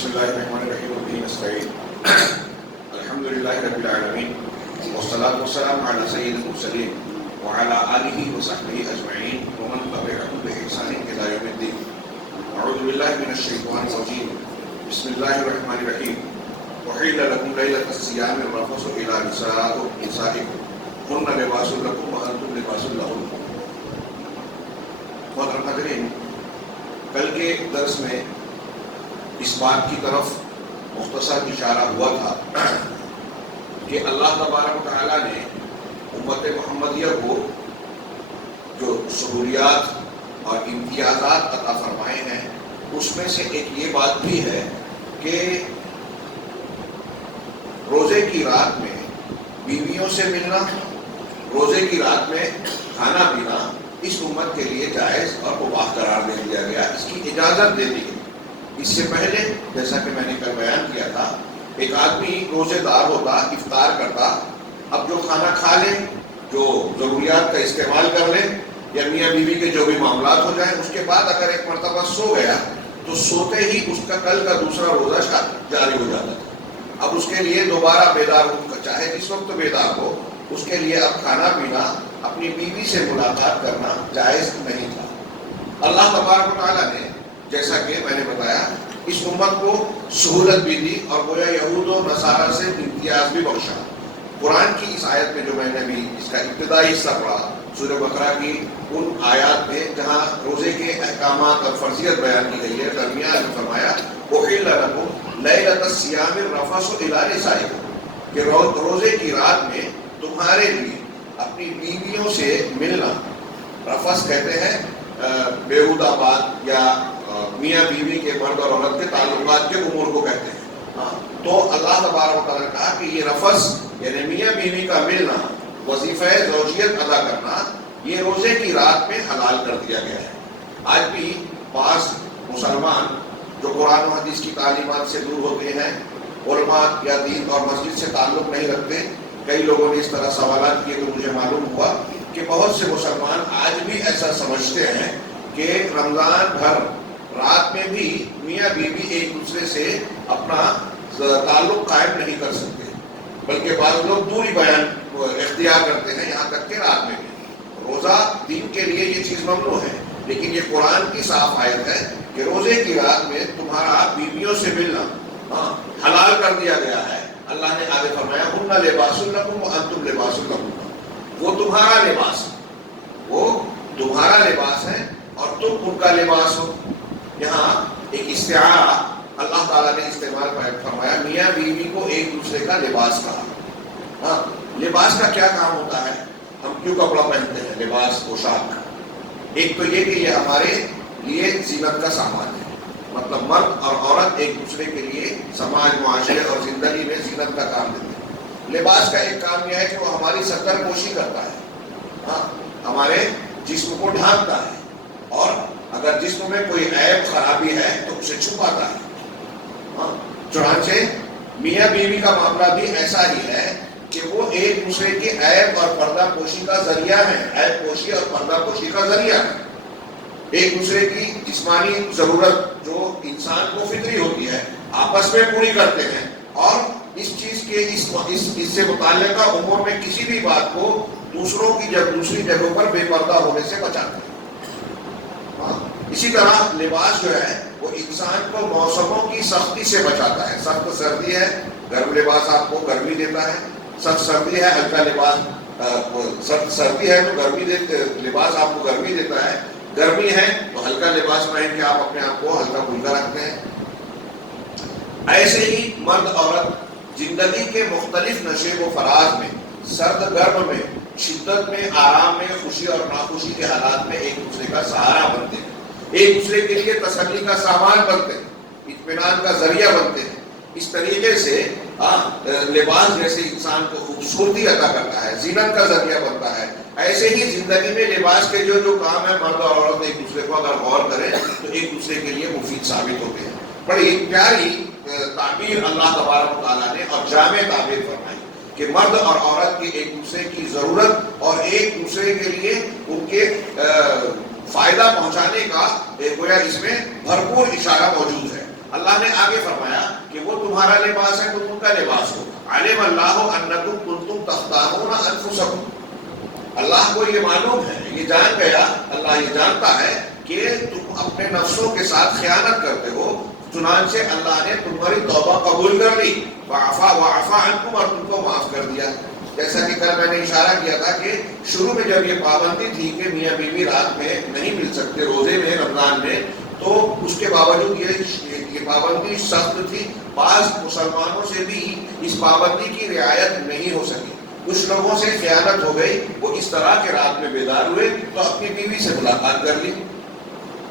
بسم الله الرحمن الرحيم وبه نستعين الحمد لله رب العالمين والصلاة والسلام على سيد المرسلين وعلى آله وصحبه أجمعين ومن تبعهم بإحسان إلى يوم الدين. أعوذ بالله من الشيطان الرجيم. بسم الله الرحمن الرحيم. وحل لكم ليلة الصيام الرفث إلى نسائكم هن لباس لكم وأنتم لباس لهن. محترم حاضرین، کل کے درس میں اس بات کی طرف مختصر اشارہ ہوا تھا کہ اللہ تبارک و تعالیٰ نے امت محمدیہ کو جو سہولیات اور امتیازات عطا فرمائے ہیں اس میں سے ایک یہ بات بھی ہے کہ روزے کی رات میں بیویوں سے ملنا، روزے کی رات میں کھانا پینا اس امت کے لیے جائز اور مباح قرار دے دیا گیا، اس کی اجازت دے دی گئی۔ اس سے پہلے جیسا کہ میں نے کل بیان کیا تھا، ایک آدمی روزے دار ہوتا، افطار کرتا، اب جو کھانا کھا لے، جو ضروریات کا استعمال کر لے یا میاں بیوی کے جو بھی معاملات ہو جائیں، اس کے بعد اگر ایک مرتبہ سو گیا تو سوتے ہی اس کا کل کا دوسرا روزہ جاری ہو جاتا تھا۔ اب اس کے لیے دوبارہ بیدار ہو، چاہے جس وقت بیدار ہو، اس کے لیے اب کھانا پینا، اپنی بیوی سے ملاقات کرنا جائز نہیں تھا۔ اللہ تبارک و تعالیٰ نے جیسا کہ میں نے بتایا اس امت کو سہولت بھی دی اور گویا یہود و نصارہ سے امتیاز بھی بخشا۔ قرآن کی اس آیت میں جو میں نے ابھی اس کا ابتدائی حصہ پڑھا، سورہ بقرہ کی ان آیات میں جہاں روزے کے احکامات اور فرضیت بیان کی گئی ہے، درمیان میں فرمایا احل لکم لیلۃ الصیام الرفث الی نسائکم، کہ روزے کی رات میں تمہارے لیے اپنی بیویوں سے ملنا، رفث کہتے ہیں بیہودہ بات یا میاں بیوی کے مرد اور عورت کے تعلقات کے امور کو کہتے ہیں۔ تو اللہ تبارک و تعالیٰ نے کہا کہ یہ رفث یعنی میاں بیوی کا ملنا، وظیفہ زوجیت ادا کرنا، یہ روزے کی رات میں حلال کر دیا گیا ہے۔ آج بھی بعض مسلمان جو قرآن و حدیث کی تعلیمات سے دور ہوتے ہیں، علماء یا دین اور مسجد سے تعلق نہیں رکھتے، کئی لوگوں نے اس طرح سوالات کیے تو مجھے معلوم ہوا کہ بہت سے مسلمان آج بھی ایسا سمجھتے ہیں کہ رمضان بھر رات میں بھی میاں بیوی ایک دوسرے سے اپنا تعلق قائم نہیں کر سکتے، بلکہ بعض لوگ دوری بیان اختیار کرتے ہیں، یہاں تک کہ رات میں بھی۔ روزہ دین کے لیے یہ چیز ممنوع ہے، لیکن یہ قرآن کی صاف آیت ہے کہ روزے کی رات میں تمہارا بیویوں سے ملنا حلال کر دیا گیا ہے۔ اللہ نے آگے فرمایا ہن لباس لکم وانتم لباس لہن، وہ تمہارا لباس ہے، وہ تمہارا لباس ہے اور تم ان کا لباس ہو۔ یہاں ایک استعارہ اللہ تعالیٰ نے استعمال فرمایا، میاں بیوی کو ایک دوسرے کا لباس کہا۔ لباس کا کیا کام ہوتا ہے؟ ہم کیوں کپڑا پہنتے ہیں؟ لباس، پوشاک، ایک تو یہ کہ یہ ہمارے لیے زینت کا سامان ہے، مطلب مرد اور عورت ایک دوسرے کے لیے سماج، معاشرے اور زندگی میں زینت کا کام دیتے ہیں۔ لباس کا ایک کام یہ ہے کہ وہ ہماری ستر پوشی کرتا ہے، ہمارے جسم کو ڈھانپتا ہے، اور اگر جسم میں کوئی عیب خرابی ہے تو اسے چھپاتا ہے۔ چنانچہ میاں بیوی کا معاملہ بھی ایسا ہی ہے کہ وہ ایک دوسرے کے عیب اور پردہ پوشی کا ذریعہ ہے، عیب پوشی اور پردہ پوشی کا ذریعہ ہے۔ ایک دوسرے کی جسمانی ضرورت جو انسان کو فطری ہوتی ہے آپس میں پوری کرتے ہیں، اور اس چیز کے اس سے متعلقہ امور میں کسی بھی بات کو دوسروں کی دوسری جگہوں پر بے پردہ ہونے سے بچاتے ہیں۔ اسی طرح لباس جو ہے وہ انسان کو موسموں کی سختی سے بچاتا ہے۔ سخت سردی ہے، گرم لباس آپ کو گرمی دیتا ہے، سخت سردی ہے، ہلکا لباس، سخت سردی ہے تو لباس آپ کو گرمی دیتا ہے، گرمی ہے تو ہلکا لباس پہن کے آپ اپنے آپ کو ہلکا پھلکا رکھتے ہیں۔ ایسے ہی مرد عورت زندگی کے مختلف نشیب و فراز میں، سرد گرم میں، شدت میں، آرام میں، خوشی اور ناخوشی کے حالات میں ایک دوسرے کا سہارا بنتے ہیں، ایک دوسرے کے لیے تسلی کا سامان بنتے ہیں، اطمینان کا ذریعہ بنتے ہیں۔ اس طریقے سے لباس جیسے انسان کو خوبصورتی عطا کرتا ہے، زینت کا ذریعہ بنتا ہے، ایسے ہی زندگی میں لباس کے جو کام ہے مرد اور عورت ایک دوسرے کو اگر غور کریں تو ایک دوسرے کے لیے مفید ثابت ہوتے ہیں۔ بڑی پیاری تعبیر اللہ تبارک و تعالیٰ نے اور جامع تعبیر فرمائی کہ مرد اور عورت کی ایک دوسرے کی ضرورت اور ایک دوسرے کے لیے ان کے فائدہ پہنچانے کا گویا اس میں بھرپور اشارہ موجود ہے۔ اللہ نے آگے فرمایا کہ وہ تمہارا لباس ہے، تم ان کا لباس ہو. علم اللہ انکم کنتم تختارون انفسکم. اللہ کو یہ معلوم ہے، یہ جان گیا، اللہ یہ جانتا ہے کہ تم اپنے نفسوں کے ساتھ خیانت کرتے ہو. چنانچہ اللہ نے تمہاری توبہ قبول کر لی. وعفا عنکم، اور تم کو معاف کر دیا. جیسا کہ کل میں نے اشارہ کیا تھا کہ شروع میں جب یہ پابندی تھی کہ میاں بیوی رات میں نہیں مل سکتے روزے میں رمضان میں، تو اس کے باوجود یہ پابندی سخت تھی. بعض مسلمانوں سے بھی اس پابندی کی رعایت نہیں ہو سکی. کچھ لوگوں سے خیانت ہو گئی، وہ اس طرح کے رات میں بیدار ہوئے تو اپنی بیوی سے ملاقات کر لی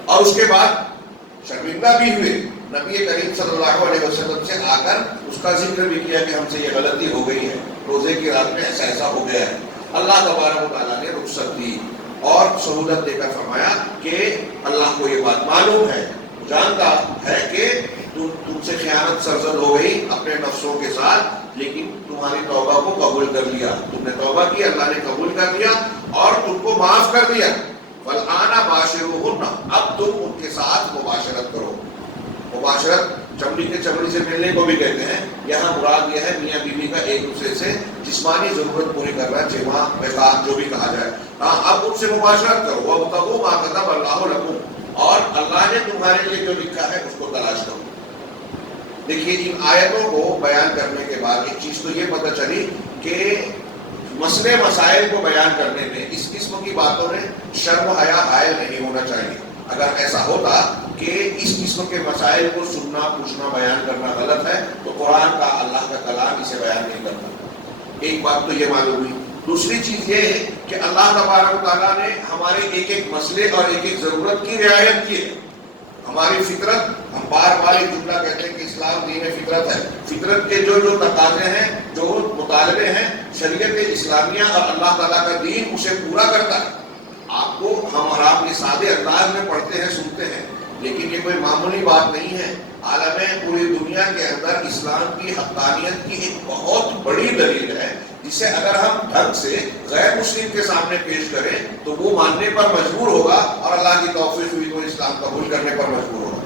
اور اس کے بعد شرمندہ بھی ہوئے. نبی کریم صلی اللہ علیہ وسلم سے آ کر اس کا ذکر بھی کیا کہ ہم سے یہ غلطی ہو گئی ہے، روزے کی رات میں ایسا ایسا ہو گیا ہے. اللہ تبارک و تعالیٰ نے رخصت دی اور سہولت دے کر فرمایا کہ اللہ کو یہ بات معلوم ہے، جانتا ہے کہ تم سے خیانت سرزد ہو گئی اپنے نفسوں کے ساتھ، لیکن تمہاری توبہ کو قبول کر لیا. تم نے توبہ کی، اللہ نے قبول کر لیا اور تم کو معاف کر دیا. فالآن باشروہن، اب تم ان کے ساتھ مباشرت کرو. مباشرت چمڑی کے چمڑی سے ملنے کو بھی کہتے ہیں. یہاں مراد یہ ہے میاں بیوی کا ایک دوسرے سے جسمانی ضرورت پوری کرنا، جماع وقار جو بھی کہا جائے. ہاں، اب ان سے مباشرت کرو. وابتغوا ما كتب اللہ لکم، اور اللہ نے تمہارے لیے جو لکھا ہے اس کو تلاش کرو. دیکھیے ان آیتوں کو بیان کرنے کے بعد ایک چیز تو یہ پتہ چلی کہ مسئلے مسائل کو بیان کرنے میں اس قسم کی باتوں میں شرم حیا حائل نہیں ہونا چاہیے. اگر ایسا ہوتا کہ اس قسم کے مسائل کو سننا، پوچھنا، بیان کرنا غلط ہے تو قرآن کا، اللہ کا کلام اسے بیان نہیں کرتا. ایک بات تو یہ معلوم ہوئی. دوسری چیز یہ ہے کہ اللہ تبارک و تعالیٰ نے ہمارے ایک ایک مسئلے اور ایک ایک ضرورت کی رعایت کی ہے. ہماری فطرت، ہم بار بار ایک جملہ کہتے ہیں کہ اسلام دین فطرت ہے. فطرت کے جو تقاضے ہیں، جو مطالبے ہیں، شریعت اسلامیہ اور اللہ تعالیٰ کا دین اسے پورا کرتا ہے. آپ کو ہم اور آپ یہ سادے انداز میں پڑھتے ہیں، سنتے ہیں، لیکن یہ کوئی معمولی بات نہیں ہے. عالم پوری دنیا کے اندر اسلام کی حقانیت کی ایک بہت بڑی دلیل ہے، جسے اگر ہم ڈھنگ سے غیر مسلم کے سامنے پیش کریں تو وہ ماننے پر مجبور ہوگا اور اللہ کی توفیق ہوئی تو اسلام قبول کرنے پر مجبور ہوگا.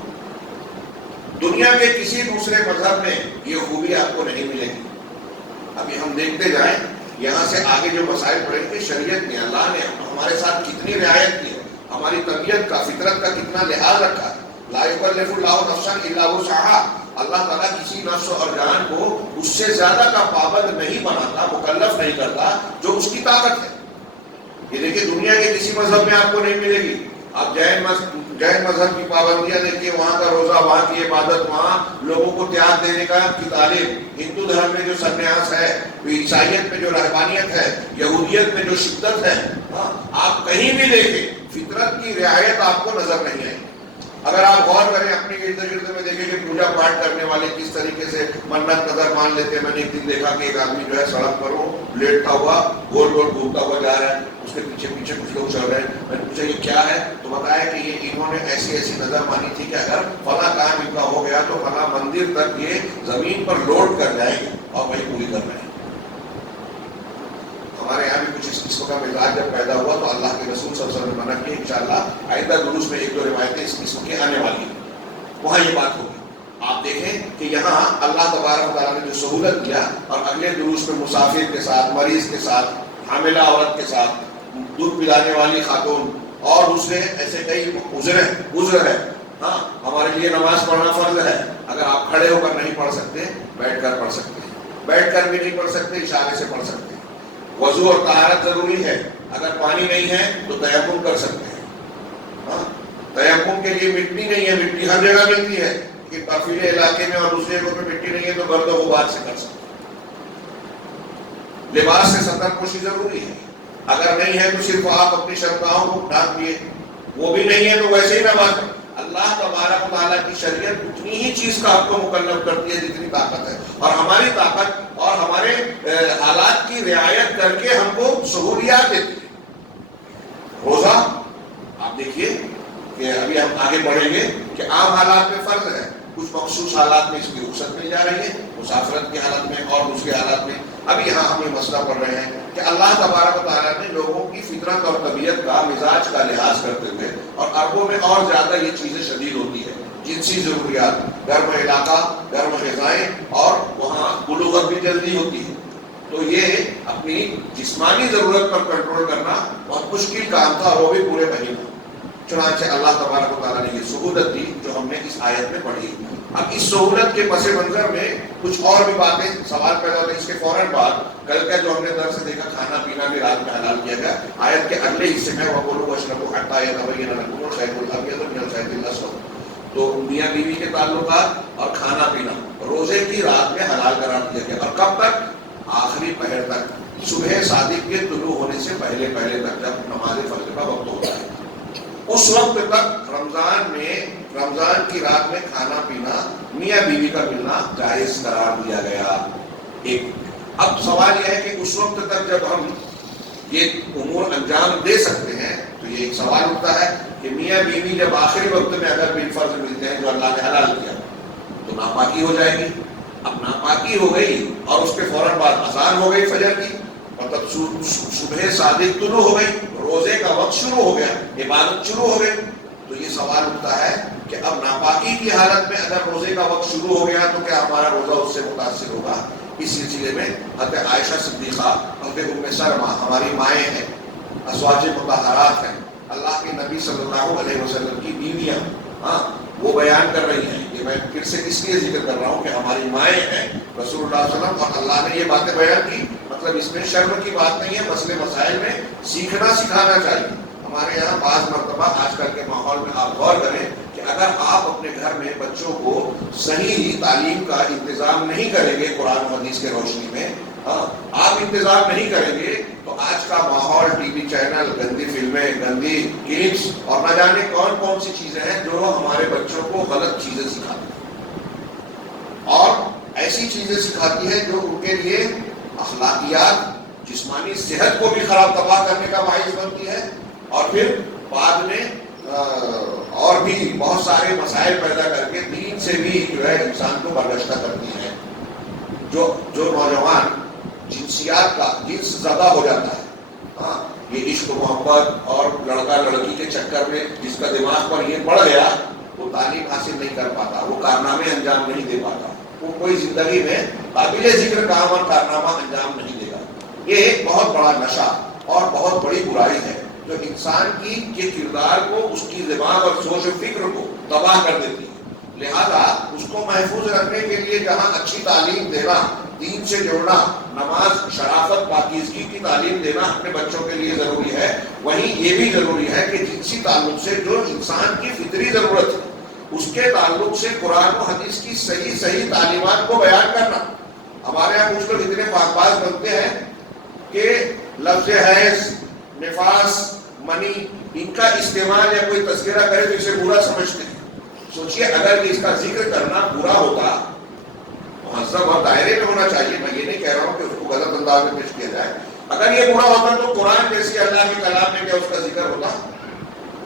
دنیا کے کسی دوسرے مذہب میں یہ خوبی آپ کو نہیں ملے گی. ابھی ہم دیکھتے جائیں، یہاں سے آگے جو مسائل پڑھیں گے، شریعت نے، اللہ نے ہمارے ساتھ کتنی رعایت کی ہے، ہماری طبیعت کا، فطرت کا کتنا لحاظ رکھا ہے. لا یکلف اللہ نفسا الا وسعہا، اللہ تعالیٰ کسی نفس اور جان کو اس سے زیادہ کا پابند نہیں بناتا، مکلف نہیں کرتا جو اس کی طاقت ہے. یہ دیکھیے دنیا کے کسی مذہب میں آپ کو نہیں ملے گی. آپ جین مذہب کی پابندیاں دیکھیے، وہاں کا روزہ، وہاں کی عبادت، وہاں لوگوں کو تیاگ دینے کا کی تعلیم. ہندو دھرم میں جو سنیاس ہے، عیسائیت میں جو رہبانیت ہے، یہودیت میں جو شدت ہے، آپ کہیں بھی دیکھیں فطرت کی رعایت آپ کو نظر نہیں آئے. اگر آپ غور کریں اپنے ارد گرد میں دیکھیں کہ پوجا پاٹ کرنے والے کس طریقے سے منت نظر مان لیتے ہیں. میں نے ایک دن دیکھا کہ ایک آدمی جو ہے سڑک پر وہ لیٹتا ہوا گول گول گھومتا ہوا جا رہا ہے، اس کے پیچھے پیچھے کچھ لوگ چل رہے ہیں. میں نے پوچھا یہ کیا ہے، تو بتایا کہ یہ انہوں نے ایسی ایسی نظر مانی تھی کہ اگر فلاں کام ان کا ہو گیا تو فلاں مندر تک یہ زمین پر لوٹ کر جائیں گے اور وہی پوری کر رہے ہیں. ہمارے یہاں بھی کچھ اس قسم کا مزاج جب پیدا ہوا تو اللہ کے رسول صلی اللہ علیہ وسلم نے منع کیا. انشاءاللہ آئندہ دروس میں ایک دو روایتیں اس قسم کی آنے والی ہیں، وہاں یہ بات ہوگی. آپ دیکھیں کہ یہاں اللہ تبارک و تعالیٰ نے جو سہولت دیا، اور اگلے دروس میں مسافر کے ساتھ، مریض کے ساتھ، حاملہ عورت کے ساتھ، دودھ پلانے والی خاتون اور دوسرے ایسے کئی عذر ہے. ہاں، ہمارے لیے نماز پڑھنا فرض ہے. اگر آپ کھڑے ہو کر نہیں پڑھ سکتے، بیٹھ کر پڑھ سکتے ہیں. بیٹھ کر بھی نہیں پڑھ سکتے، اشارے سے پڑھ سکتے ہیں. وضو اور طہارت ضروری ہے. اگر پانی نہیں ہے تو تیمم کر سکتے ہیں. تیمم کے لیے مٹی نہیں ہے، مٹی ہر جگہ ملتی ہے، لیکن برفیلے علاقے میں اور دوسرے جگہوں میں مٹی نہیں ہے تو گرد و غبار سے کر سکتے ہیں. لباس سے ستر پوشی ضروری ہے. اگر نہیں ہے تو صرف آپ اپنی شرمگاہوں کو ڈھانپ لیے، وہ بھی نہیں ہے تو ویسے ہی نماز پڑھیں. اللہ تبارک و تعالیٰ کی شریعت اتنی ہی چیز کا آپ کو مکلف کرتی ہے جتنی طاقت ہے، اور ہماری طاقت اور ہمارے حالات کی رعایت کر کے ہم کو سہولیات دیتی ہے. روزہ آپ دیکھیے کہ ابھی ہم آگے بڑھیں گے کہ عام حالات میں فرض ہے، کچھ مخصوص حالات میں اس کی رخصت مل جا رہی ہے، مسافرت کی حالت میں اور دوسرے حالات میں. ابھی یہاں ہم یہ مسئلہ پڑھ رہے ہیں کہ اللہ تبارک و تعالیٰ نے لوگوں کی فطرت اور طبیعت کا، مزاج کا لحاظ کرتے ہوئے، اور عربوں میں اور زیادہ یہ چیزیں شدید ہوتی ہے، جنسی ضروریات، گرم علاقہ، گرم غذائیں، اور وہاں بلوغت بھی جلدی ہوتی ہے. تو یہ اپنی جسمانی ضرورت پر کنٹرول کرنا بہت مشکل کام تھا، اور وہ بھی پورے مہینے. چنانچہ اللہ تبارک و تعالیٰ نے یہ سہولت دی جو ہم نے اس آیت میں پڑھی. اب اس سہولت کے پس منظر میں کچھ اور بھی باتیں سوال پیدا ہوتے ہیں. اس کے فوراً بعد کل کا جو ہم نے درس سے دیکھا، کھانا پینا بھی رات میں حلال کیا گیا. آیت کے اگلے حصے میں وَكُلُوا وَاشْرَبُوا حَتَّىٰ يَتَبَيَّنَ لَكُمُ الْخَيْطُ الْأَبْيَضُ مِنَ الْخَيْطِ الْأَسْوَدِ. تو میاں بیوی کے تعلقات اور کھانا پینا روزے کی رات میں حلال قرار دیا گیا. اور کب تک؟ آخری پہر تک، صبح صادق کے طلوع ہونے سے پہلے تک، جب نماز فجر کا وقت ہوتا ہے اس وقت تک رمضان کی رات میں کھانا پینا، میاں بیوی کا ملنا جائز قرار دیا گیا. اب سوال یہ ہے کہ اس وقت تک جب ہم یہ امور انجام دے سکتے ہیں تو یہ ایک سوال اٹھتا ہے کہ میاں بیوی جب آخری وقت میں اگر بالفرض ملتے ہیں جو اللہ نے حلال کیا تو ناپاکی ہو جائے گی. اب ناپاکی ہو گئی اور اس کے فوراً بعد اذان ہو گئی فجر کی، مطلب صبح صادق طلوع ہو گئی، روزے کا وقت شروع ہو گیا، عبادت شروع ہو گئی. تو یہ سوال اٹھتا ہے کہ اب ناپاکی کی حالت میں اگر روزے کا وقت شروع ہو گیا تو کیا ہمارا روزہ اس سے متاثر ہوگا؟ اس سلسلے میں حضرت عائشہ صدیقہ، حضرت ام سلمہ ہماری مائیں ہیں، ازواج مطہرات ہیں، اللہ کے نبی صلی اللہ علیہ وسلم کی بیویاں، وہ بیان کر رہی ہیں. یہ میں پھر سے اس لیے ذکر کر رہا ہوں کہ ہماری مائیں ہیں رسول اللہ صلی اللہ علیہ وسلم، اور اللہ نے یہ باتیں بیان کی. مطلب اس میں شرم کی بات نہیں ہے، مسئلے مسائل میں سیکھنا سکھانا چاہیے. ہمارے یہاں بعض مرتبہ آج کل کے ماحول میں آپ غور کریں کہ اگر آپ اپنے گھر میں بچوں کو صحیح تعلیم کا انتظام نہیں کریں گے قرآن و حدیث کے روشنی میں، آپ انتظام نہیں کریں گے تو آج کا ماحول، ٹی وی چینل، گندی فلمیں، گندی گیمس اور نہ جانے کون کون سی چیزیں ہیں جو ہمارے بچوں کو غلط چیزیں سکھاتی ہیں، اور ایسی چیزیں سکھاتی ہیں جو ان کے لیے اخلاقیات، جسمانی صحت کو بھی خراب تباہ کرنے کا باعث بنتی ہے، اور پھر بعد میں اور بھی بہت سارے مسائل پیدا کر کے دین سے بھی جو ہے انسان کو برگشتہ کرتی ہے. جو نوجوان جنسیات کا جنس زدہ ہو جاتا ہے، یہ عشق محبت اور لڑکا لڑکی کے چکر میں جس کا دماغ پر یہ پڑ گیا، وہ تعلیم حاصل نہیں کر پاتا، وہ کارنامے انجام نہیں دے پاتا، وہ کوئی زندگی میں قابل ذکر کام اور کارنامہ انجام نہیں دے گا. یہ ایک بہت بڑا نشہ اور بہت بڑی برائی ہے جو انسان کے کردار کو، اس کی دماغ اور سوچ و فکر کو تباہ کر دیتی ہے. لہذا اس کو محفوظ رکھنے کے لیے جہاں اچھی تعلیم دینا، دین سے جوڑنا، نماز، شرافت، پاکیزگی کی تعلیم دینا اپنے بچوں کے لیے ضروری ہے، وہیں یہ بھی ضروری ہے کہ جنسی تعلق سے جو انسان کی فطری ضرورت ہے اس کے تعلق سے قرآن و حدیث کی صحیح تعلیمات کو بیان کرنا. ہمارے یہاں کچھ لوگ اتنے پاک باز بنتے ہیں کہ لفظ حیض، نفاس، منی، ان کا استعمال یا کوئی تذکرہ کرے تو اسے برا سمجھتے ہیں. سوچئے اگر اس کا ذکر کرنا برا ہوتا، مہذب اور دائرے میں ہونا چاہیے، میں یہ نہیں کہہ رہا ہوں کہ اس کو غلط انداز میں پیش کیا جائے، اگر یہ برا ہوتا تو قرآن جیسی اللہ کے کلام میں کیا اس کا ذکر ہوتا؟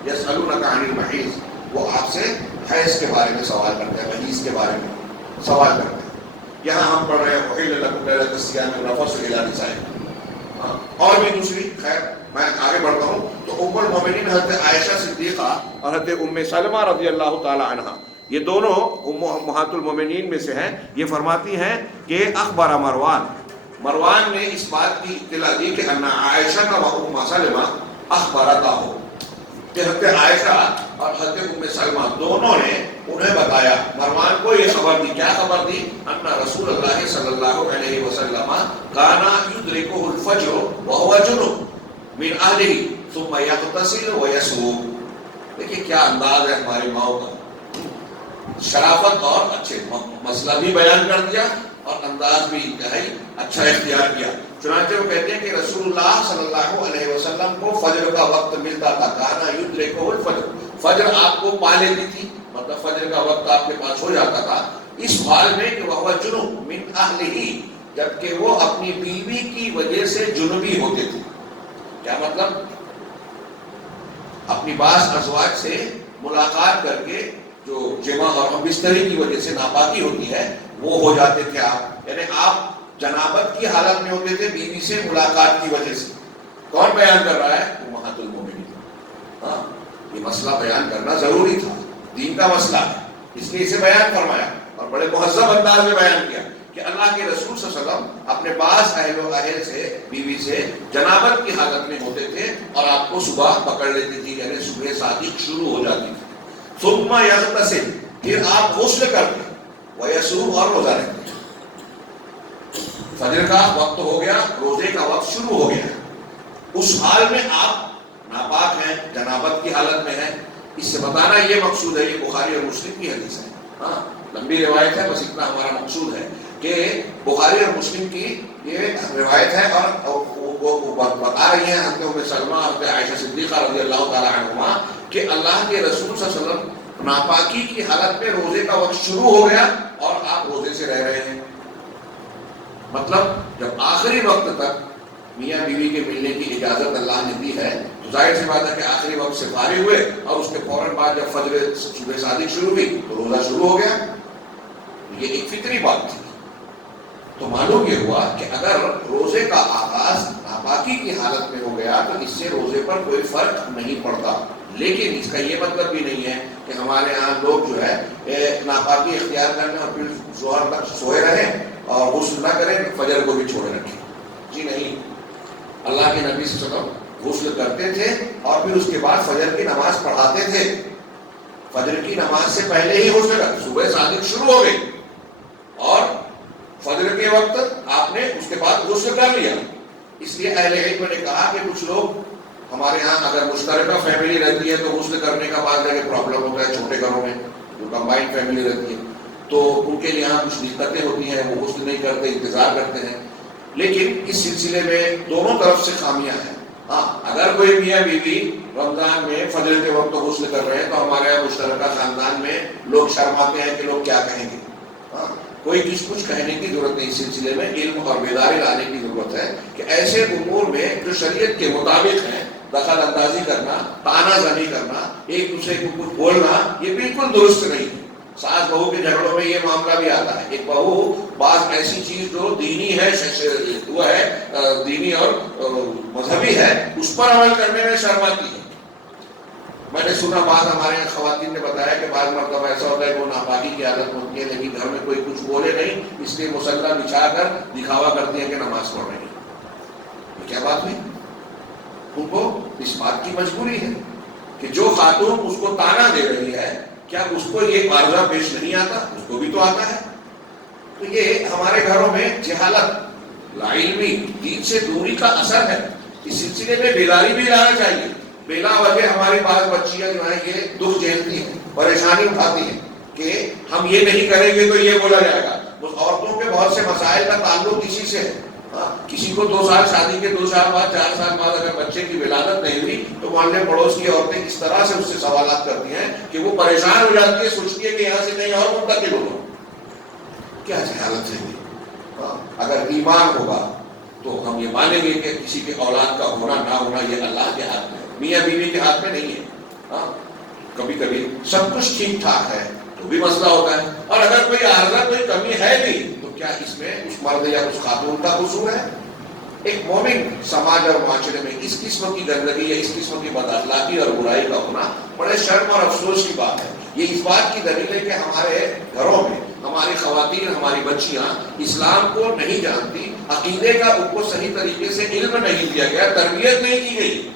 یسألونک عن المحیض، وہ آپ سے حیض کے بارے میں سوال کرتے ہیں، محیض کے بارے میں سوال کرتے ہیں. یہاں ہم پڑھ رہے ہیں احل لکم لیلۃ الصیام الرفث الی نسائکم، اور بھی دوسری. خیر میں آگے بڑھتا ہوں. تو ام المومنین حضرت عائشہ صدیقہ اور حضرت ام سلمہ رضی اللہ تعالی عنہا، یہ دونوں امہات المومنین میں سے ہیں. یہ فرماتی ہیں کہ اخبر مروان نے اس بات کی اطلاع دی کہ ان عائشہ و ام سلمہ اخبرتا ہو، کہ حضرت عائشہ اور حضرت ام سلمہ دونوں نے انہیں بتایا، مروان کو یہ خبر دی. کیا خبر دی؟ ان رسول اللہ صلی اللہ علیہ وسلم کان یدرکہ الفجر وهو جنب من اہلہ ثم یغتسل ویصوم. دیکھیے کیا انداز ہے ہماری ماؤں کا، شرافت اور اچھے مسئلہ بھی بیان کر دیا اور انداز بھی انتہائی اچھا اختیار کیا. چنانچہ وہ کہتے ہیں کہ رسول اللہ صلی اللہ علیہ وسلم کو فجر کا وقت ملتا تھا، کہنا یدرکہ الفجر، فجر آپ کو پا لیتی تھی، مطلب فجر کا وقت آپ کے پاس ہو جاتا تھا اس حال میں کہ وہ جنب من اہلہ، جبکہ وہ اپنی بیوی کی وجہ سے جنبی ہوتے تھے. کیا مطلب؟ اپنی بعض ازواج سے ملاقات کر کے جو جمع اور بستری کی وجہ سے ناپاکی ہوتی ہے وہ ہو جاتے تھے آپ، یعنی آپ جنابت کی حالت میں ہوتے تھے بیوی سے ملاقات کی وجہ سے. کون بیان کر رہا ہے؟ امہات المومنین. یہ مسئلہ بیان کرنا ضروری تھا، دین کا مسئلہ ہے. اس لیے اسے بیان فرمایا اور بڑے مہذب انداز میں بیان کیا کہ اللہ کے رسول صلی اللہ علیہ وسلم اپنے بعض اہل و اہل سے بیوی سے جنابت کی حالت میں ہوتے تھے اور آپ کو صبح پکڑ لیتی تھی، یعنی صبح صادق شروع ہو جاتی تھی. ثم یغتسل، پھر آپ غسل کرتے ویصوم، اور روزہ رکھتے. فجر کا وقت ہو گیا، روزے کا وقت شروع ہو گیا، اس حال میں آپ ناپاک ہیں، جنابت کی حالت میں ہیں. اس سے بتانا یہ مقصود ہے، یہ بخاری اور مسلم کی حدیث ہے. ہاں لمبی روایت ہے، بس اتنا ہمارا مقصود ہے کہ بخاری اور مسلم کی یہ روایت ہے اور وہ بتا رہی ہیں حضرت ام سلمہ، حضرت عائشہ صدیقہ رضی اللہ تعالی عنہما کہ اللہ کے رسول صلی اللہ علیہ وسلم ناپاکی کی حالت میں روزے کا وقت شروع ہو گیا اور آپ روزے سے رہ رہے ہیں. مطلب جب آخری وقت تک میاں بیوی کے ملنے کی اجازت اللہ نے دی ہے تو ظاہر سی بات ہے کہ آخری وقت سے فارغ ہوئے اور اس کے فوراً بعد جب فجر صبح صادق شروع ہوئی تو روزہ شروع ہو گیا. یہ ایک فطری بات تھی. تو معلوم یہ ہوا کہ اگر روزے کا آغاز ناپاکی کی حالت میں ہو گیا تو اس سے روزے پر کوئی فرق نہیں پڑتا. لیکن اس کا یہ مطلب بھی نہیں ہے کہ ہمارے ہاں لوگ جو ہے ناپاکی اختیار کرنے اور پھر ظہر تک سوئے رہیں اور غسل نہ کریں، فجر کو بھی چھوڑے رکھیں. جی نہیں، اللہ کے نبی صلی اللہ علیہ وسلم غسل کرتے تھے اور پھر اس کے بعد فجر کی نماز پڑھاتے تھے. فجر کی نماز سے پہلے ہی غسل کر، صبح صادق شروع ہو گئی اور فجر کے وقت آپ نے اس کے بعد غسل کر لیا. اس لیے اہل علم نے کہا کہ کچھ لوگ ہمارے ہاں اگر مشترکہ فیملی رہتی ہے تو غسل کرنے کا بعض جگہ پرابلم ہوتا ہے. چھوٹے گھروں میں جو کمبائنڈ فیملی رہتی ہے تو ان کے لیے یہاں کچھ دقتیں ہوتی ہیں، وہ غسل نہیں کرتے، انتظار کرتے ہیں. لیکن اس سلسلے میں دونوں طرف سے خامیاں ہیں. ہاں اگر کوئی میاں بیوی رمضان میں فجر کے وقت غسل کر رہے ہیں تو ہمارے یہاں مشترکہ خاندان میں لوگ شرماتے ہیں کہ لوگ کیا کہیں گے. ہاں کوئی کچھ کہنے کی ضرورت نہیں. اس سلسلے میں علم اور بیداری لانے کی ضرورت ہے کہ ایسے امور میں جو شریعت کے مطابق ہیں، دخل اندازی کرنا، تانا زنی کرنا، ایک دوسرے کو کچھ بولنا، یہ بالکل درست نہیں ہے. ساس بہو کے جھگڑوں میں یہ معاملہ بھی آتا ہے. ایک بہو بعض ایسی چیز جو دینی ہے، وہ ہے دینی اور مذہبی ہے، اس پر عمل کرنے میں شرماتی ہے. میں نے سنا بعض ہمارے یہاں خواتین نے بتایا کہ بعض مرتبہ ایسا ہوتا ہے کہ وہ ناپاکی کی عادت ہوتی ہے لیکن گھر میں کوئی کچھ بولے نہیں، اس لیے مصلی بچھا کر دکھاوا کرتی ہیں کہ نماز پڑھ رہی ہیں. یہ کیا بات ہوئی؟ ان کو اس بات کی مجبوری ہے کہ جو خاتون اس کو تانا دے رہی ہے، کیا اس کو یہ معارضہ پیش نہیں آتا؟ اس کو بھی تو آتا ہے. تو یہ ہمارے گھروں میں جہالت، لاعلمی، دین سے دوری کا اثر ہے. اس سلسلے میں بیداری بھی لانا چاہیے. بلا وجہ ہماری بعض بچیاں جو ہیں یہ دکھ جھیلتی ہیں، پریشانی اٹھاتی ہیں کہ ہم یہ نہیں کریں گے تو یہ بولا جائے گا. اس عورتوں کے بہت سے مسائل کا تعلق اسی سے ہے. کسی کو 2 سال شادی کے 2 سال بعد 4 سال بعد اگر بچے کی ولادت نہیں ہوئی تو محلے پڑوس کی عورتیں اس طرح سے اس سے سوالات کرتی ہیں کہ وہ پریشان ہو جاتی ہے، سوچتی ہے کہ یہاں سے کہیں اور منتقل ہو. کیا جہالت ہے. اگر ایمان ہوگا تو ہم یہ مانیں گے کہ کسی کے اولاد کا ہونا نہ ہونا یہ اللہ کے ہاتھ میں ہے، میاں بیوی کے ہاتھ میں نہیں ہے. کبھی کبھی سب کچھ ٹھیک ٹھاک ہے تو بھی مسئلہ ہوتا ہے، اور اگر کوئی عارضہ، کوئی کمی ہے بھی تو کیا اس میں اس مرد یا اس خاتون کا قصور ہے؟ ایک مومن سماج اور معاشرے میں اس قسم کی گندگی یا اس قسم کی بد اخلاقی اور برائی کا ہونا بڑے شرم اور افسوس کی بات ہے. یہ اس بات کی دلیل ہے کہ ہمارے گھروں میں ہماری خواتین، ہماری بچیاں اسلام کو نہیں جانتی، عقیدے کا ان کو صحیح طریقے سے علم نہیں دیا گیا، تربیت نہیں کی گئی.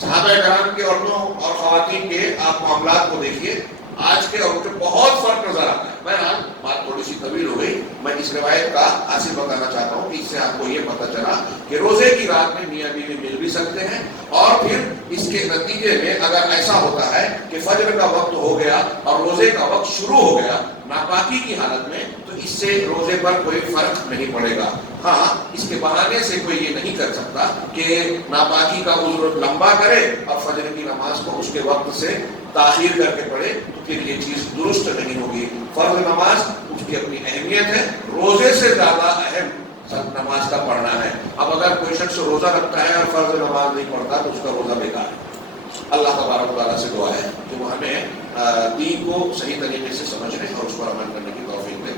صحابہ کرام کے عورتوں اور خواتین کے آپ معاملات کو دیکھیے، آج کے اور بہت فرق نظر آتا ہے. بہرحال بات تھوڑی سی طویل ہو گئی. میں اس روایت کا حاصل بتانا چاہتا ہوں کہ اس سے آپ کو یہ پتہ چلا کہ روزے کی رات میں میاں بیوی مل بھی سکتے ہیں، اور پھر اس کے نتیجے میں اگر ایسا ہوتا ہے کہ فجر کا وقت ہو گیا اور روزے کا وقت شروع ہو گیا ناپاکی کی حالت میں، تو اس سے روزے پر کوئی فرق نہیں پڑے گا. ہاں اس کے بہانے سے کوئی یہ نہیں کر سکتا کہ ناپاکی کا عذر لمبا کرے اور فجر کی نماز کو اس کے وقت سے تاخیر کر کے پڑھے، تو پھر یہ چیز درست نہیں ہوگی. فرض نماز اس کی اپنی اہمیت ہے، روزے سے زیادہ اہم نماز کا پڑھنا ہے. اب اگر کوئی شخص روزہ رکھتا ہے اور فرض نماز نہیں پڑھتا تو اس کا روزہ بیکار ہے. اللہ تبارک و تعالیٰ سے دعا ہے کہ وہ ہمیں دین کو صحیح طریقے سے سمجھنے اور اس پر عمل کرنے کی توفیق دے.